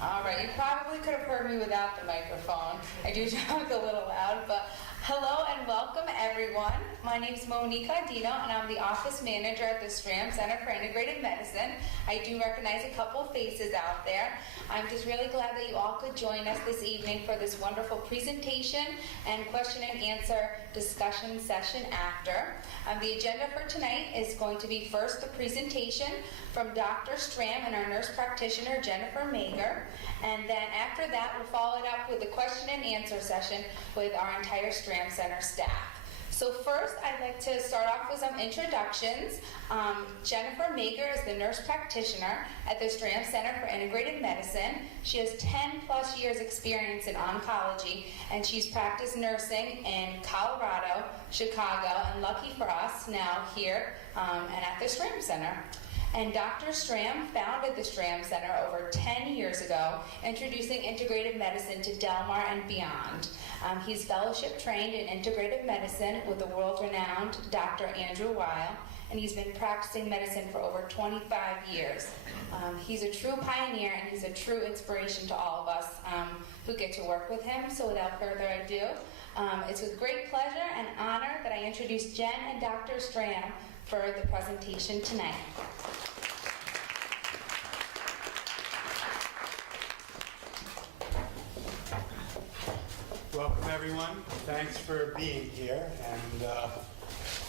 All right, you probably could have heard me without the microphone. I do talk a little loud, but hello and welcome everyone. My name is Monique Andino and I'm the office manager at the DrStram Center for Integrative Medicine. I do recognize a couple faces out there. I'm just really glad that you all could join us this evening for this wonderful presentation and question and answer discussion session after. The agenda for tonight is going to be first the presentation from DrStram and our nurse practitioner Jennifer Mager. And then after that, we'll follow it up with a question and answer session with our entire DrStram Center staff. So first, I'd like to start off with some introductions. Jennifer Mager is the nurse practitioner at the DrStram Center for Integrative Medicine. She has 10 plus years experience in oncology, and she's practiced nursing in Colorado, Chicago, and lucky for us now here and at the DrStram Center. And Dr. DrStram founded the DrStram Center over 10 years ago, introducing integrative medicine to Del Mar and beyond. He's fellowship trained in integrative medicine with the world-renowned Dr. Andrew Weil, and he's been practicing medicine for over 25 years. He's a true pioneer, and he's a true inspiration to all of us who get to work with him. So without further ado, it's with great pleasure and honor that I introduce Jen and Dr. DrStram for the presentation tonight. Welcome everyone. Thanks for being here and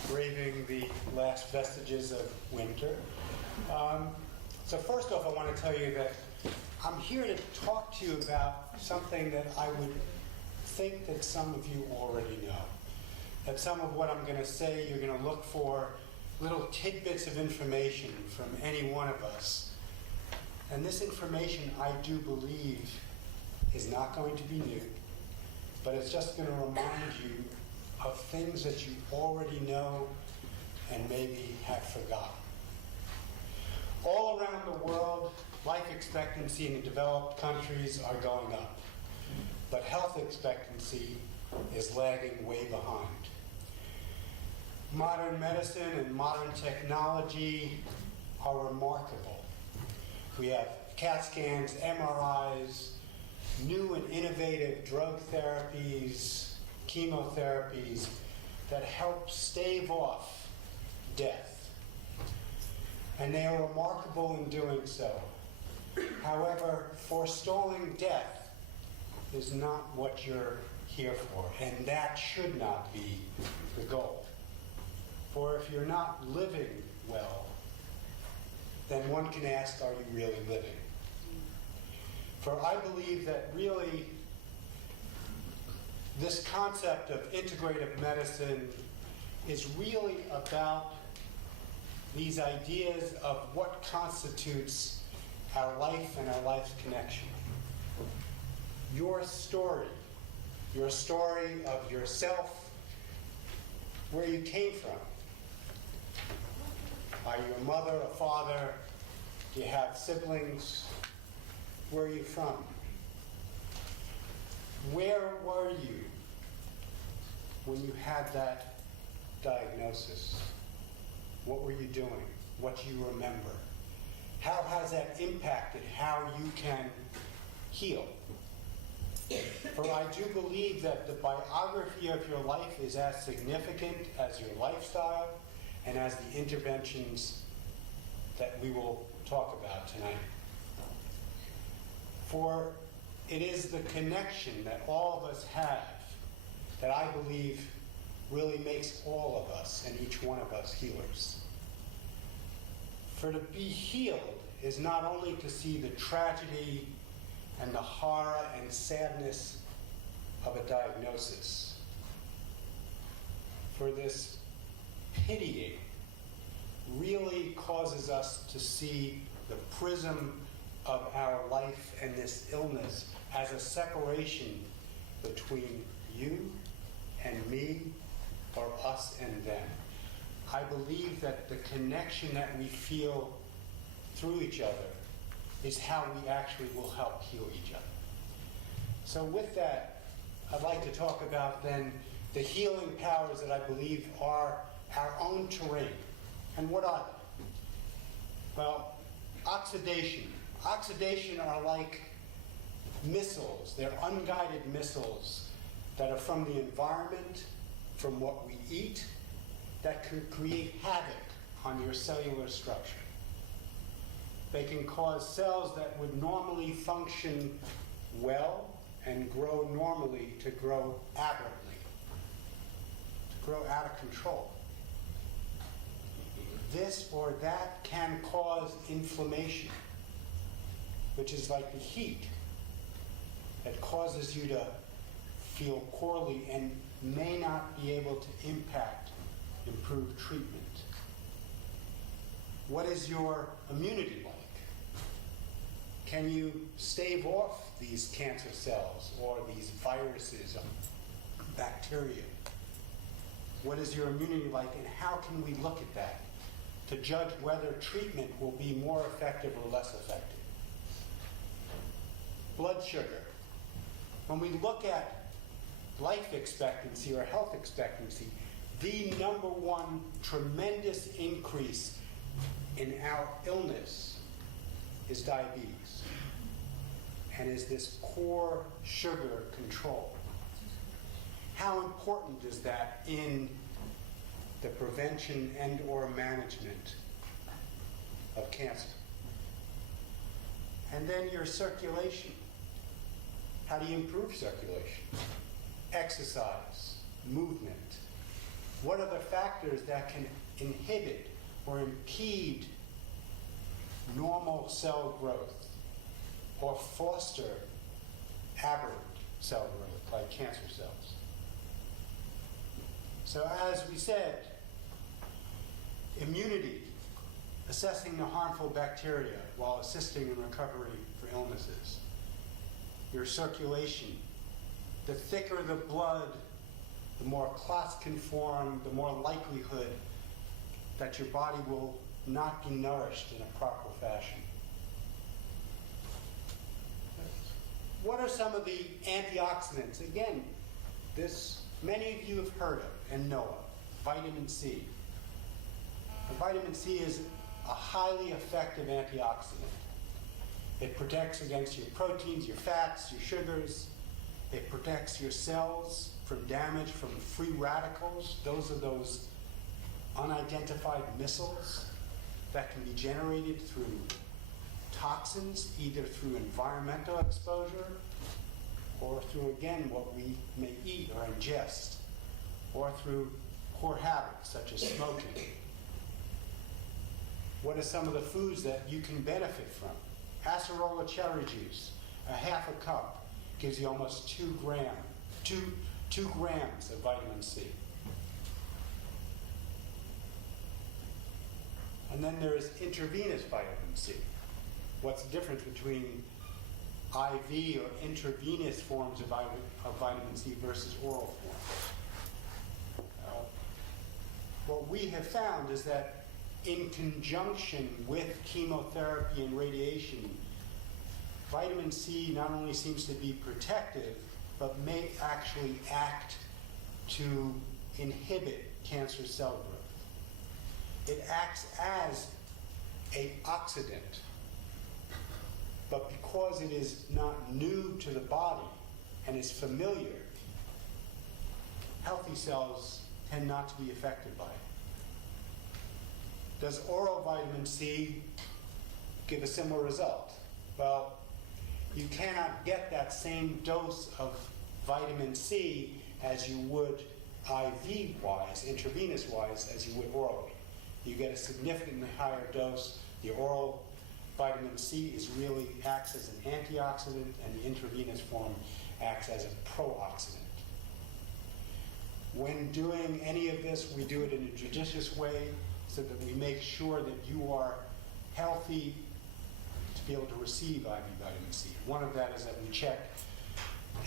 braving the last vestiges of winter. So first off, I want to tell you that I'm here to talk to you about something that I would think that some of you already know. That some of what I'm going to say, you're going to look for little tidbits of information from any one of us. And this information, I do believe, is not going to be new, but it's just going to remind you of things that you already know and maybe have forgotten. All around the world, life expectancy in the developed countries are going up, but health expectancy is lagging way behind. Modern medicine and modern technology are remarkable. We have CAT scans, MRIs, new and innovative drug therapies, chemotherapies that help stave off death. And they are remarkable in doing so. However, forestalling death is not what you're here for, and that should not be the goal. For if you're not living well, then one can ask, are you really living? For I believe that really this concept of integrative medicine is really about these ideas of what constitutes our life and our life's connection. Your story of yourself, where you came from. Are you a mother, a father? Do you have siblings? Where are you from? Where were you when you had that diagnosis? What were you doing? What do you remember? How has that impacted how you can heal? For I do believe that the biography of your life is as significant as your lifestyle and as the interventions that we will talk about tonight. For it is the connection that all of us have that I believe really makes all of us and each one of us healers. For to be healed is not only to see the tragedy and the horror and sadness of a diagnosis. For this pitying really causes us to see the prism of our life and this illness as a separation between you and me, or us and them. I believe that the connection that we feel through each other is how we actually will help heal each other. So with that, I'd like to talk about then the healing powers that I believe are our own terrain. And what are they? Well, oxidation. Oxidation are like missiles. They're unguided missiles that are from the environment, from what we eat, that can create havoc on your cellular structure. They can cause cells that would normally function well and grow normally to grow aberrantly, to grow out of control. This or that can cause inflammation, which is like the heat that causes you to feel poorly and may not be able to impact improved treatment. What is your immunity like? Can you stave off these cancer cells or these viruses or bacteria? What is your immunity like, and how can we look at that to judge whether treatment will be more effective or less effective? Blood sugar. When we look at life expectancy or health expectancy, the number one tremendous increase in our illness is diabetes, and is this poor sugar control. How important is that in the prevention and or management of cancer? And then your circulation. How do you improve circulation? Exercise, movement. What are the factors that can inhibit or impede normal cell growth or foster aberrant cell growth like cancer cells? So as we said, immunity, assessing the harmful bacteria while assisting in recovery for illnesses. Your circulation, the thicker the blood, the more clots can form, the more likelihood that your body will not be nourished in a proper fashion. What are some of the antioxidants? Again, this many of you have heard of and know of. Vitamin C. And vitamin C is a highly effective antioxidant. It protects against your proteins, your fats, your sugars. It protects your cells from damage from free radicals. Those are those unidentified missiles that can be generated through toxins, either through environmental exposure or through, again, what we may eat or ingest, or through poor habits such as smoking. What are some of the foods that you can benefit from? Acerola cherry juice, a half a cup, gives you almost 2 grams of vitamin C. And then there is intravenous vitamin C. What's the difference between IV or intravenous forms of vitamin C versus oral forms? What we have found is that in conjunction with chemotherapy and radiation, vitamin C not only seems to be protective, but may actually act to inhibit cancer cell growth. It acts as an oxidant, but because it is not new to the body and is familiar, healthy cells tend not to be affected by it. Does oral vitamin C give a similar result? Well, you cannot get that same dose of vitamin C as you would IV-wise, intravenous-wise, as you would orally. You get a significantly higher dose. The oral vitamin C really acts as an antioxidant, and the intravenous form acts as a pro-oxidant. When doing any of this, we do it in a judicious way so that we make sure that you are healthy to be able to receive IV vitamin C. One of that is that we check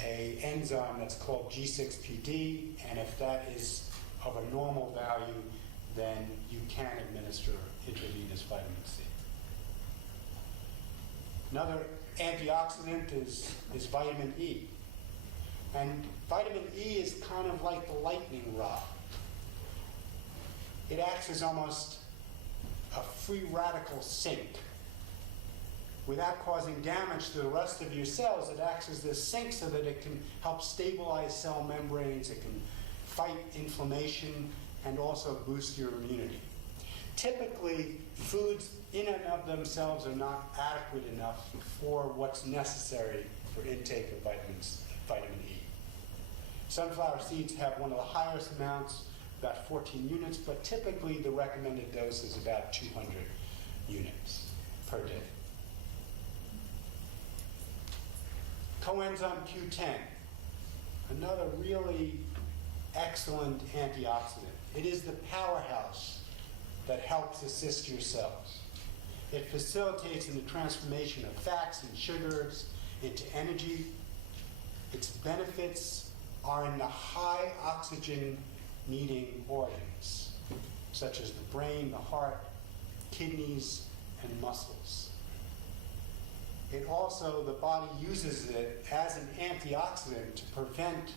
an enzyme that's called G6PD, and if that is of a normal value, then you can administer intravenous vitamin C. Another antioxidant is vitamin E. And vitamin E is kind of like the lightning rod. It acts as almost a free radical sink. without causing damage to the rest of your cells. It acts as this sink so that it can help stabilize cell membranes, it can fight inflammation, and also boost your immunity. Typically, foods in and of themselves are not adequate enough for what's necessary for intake of vitamin E. Sunflower seeds have one of the highest amounts, about 14 units, but typically the recommended dose is about 200 units per day. Coenzyme Q10, another really excellent antioxidant. It is the powerhouse that helps assist your cells. It facilitates in the transformation of fats and sugars into energy. Its benefits are in the high oxygen needing organs, such as the brain, the heart, kidneys, and muscles. It also, the body uses it as an antioxidant to prevent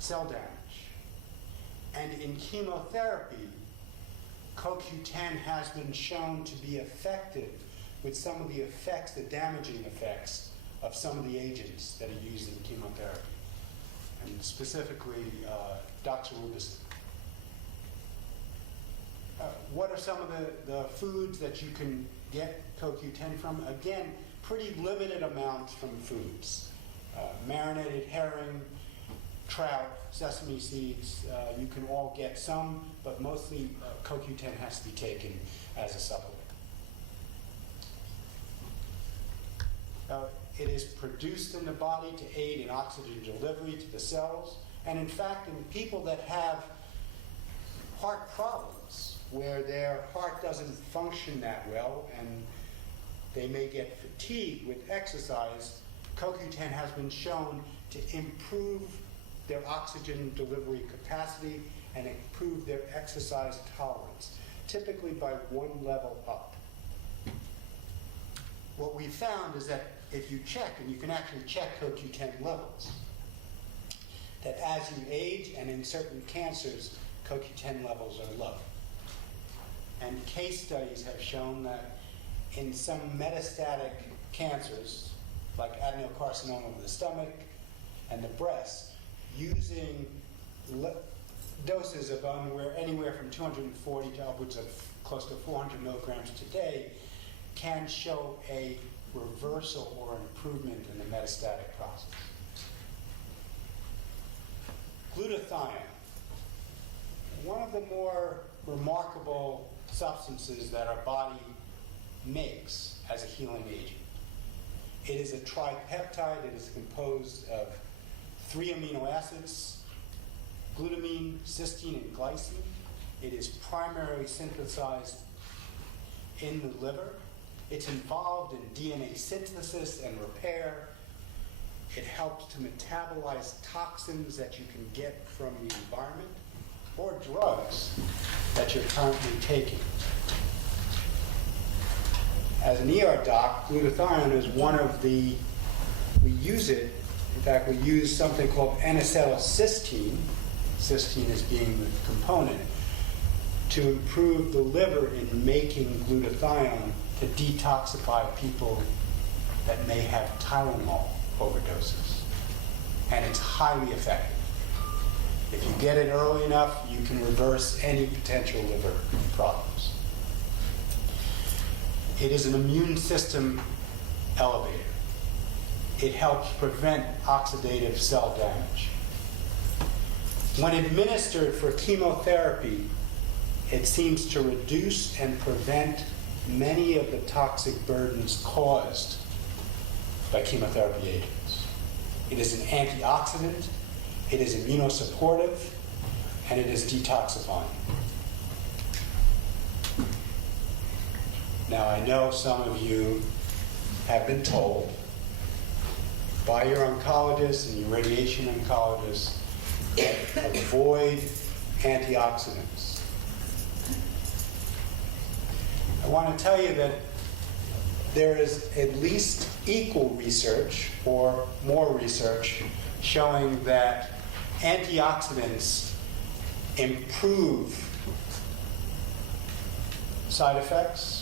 cell damage. And in chemotherapy, CoQ10 has been shown to be effective with some of the effects, the damaging effects of some of the agents that are used in chemotherapy, and specifically doxorubicin. What are some of the foods that you can get CoQ10 from? Again, pretty limited amounts from foods. Marinated herring, trout, sesame seeds, you can all get some, but mostly CoQ10 has to be taken as a supplement. It is produced in the body to aid in oxygen delivery to the cells, and in fact, in people that have heart problems, where their heart doesn't function that well and they may get fatigued with exercise, CoQ10 has been shown to improve their oxygen delivery capacity and improve their exercise tolerance, typically by one level up. What we found is that if you check, and you can actually check CoQ10 levels, that as you age and in certain cancers, CoQ10 levels are low. And case studies have shown that in some metastatic cancers, like adenocarcinoma of the stomach and the breast, using doses of anywhere from 240 to upwards of close to 400 milligrams today can show a reversal or improvement in the metastatic process. Glutathione, one of the more remarkable substances that our body makes as a healing agent. It is a tripeptide. It is composed of 3 amino acids, glutamine, cysteine, and glycine. It is primarily synthesized in the liver. It's involved in DNA synthesis and repair. It helps to metabolize toxins that you can get from the environment or drugs that you're currently taking. As an ER doc, glutathione is one of the, we use it, in fact we use something called N-acetylcysteine, cysteine as being the component, to improve the liver in making glutathione to detoxify people that may have Tylenol overdoses. And it's highly effective. If you get it early enough, you can reverse any potential liver problems. It is an immune system elevator. It helps prevent oxidative cell damage. When administered for chemotherapy, it seems to reduce and prevent many of the toxic burdens caused by chemotherapy agents. It is an antioxidant, it is immunosupportive, and it is detoxifying. Now, I know some of you have been told by your oncologist and your radiation oncologist that avoid antioxidants. I want to tell you that there is at least equal research or more research showing that antioxidants improve side effects,